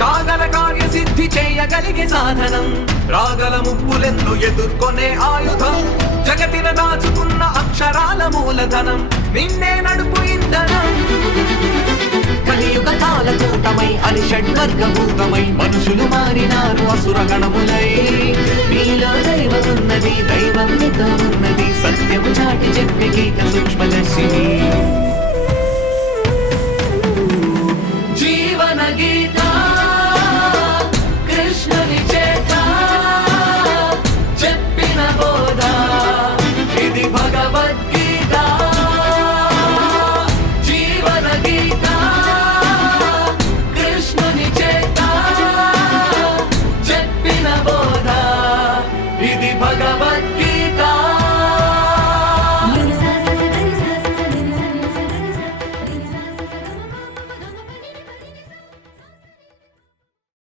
కాగల కార్య సిద్ధి చేయగలిగే సాధనం, రాగల ముప్పులెన్ను ఎదుర్కొనే ఆయుధం, జగతిన దాచుకున్న అక్షరాల మూలధనం, నిన్నే నడుపు ఇంధనం. కలియుగ కాలకూటమై అని షడ్వర్గభూతమై మనుషులు మారినారు అసురగణములై. మీలో దైవమున్నది, దైవం మీతో ఉన్నది, సత్యము చాటి చెప్పే కీక సూక్ష్మదర్శిని. జీవన గీత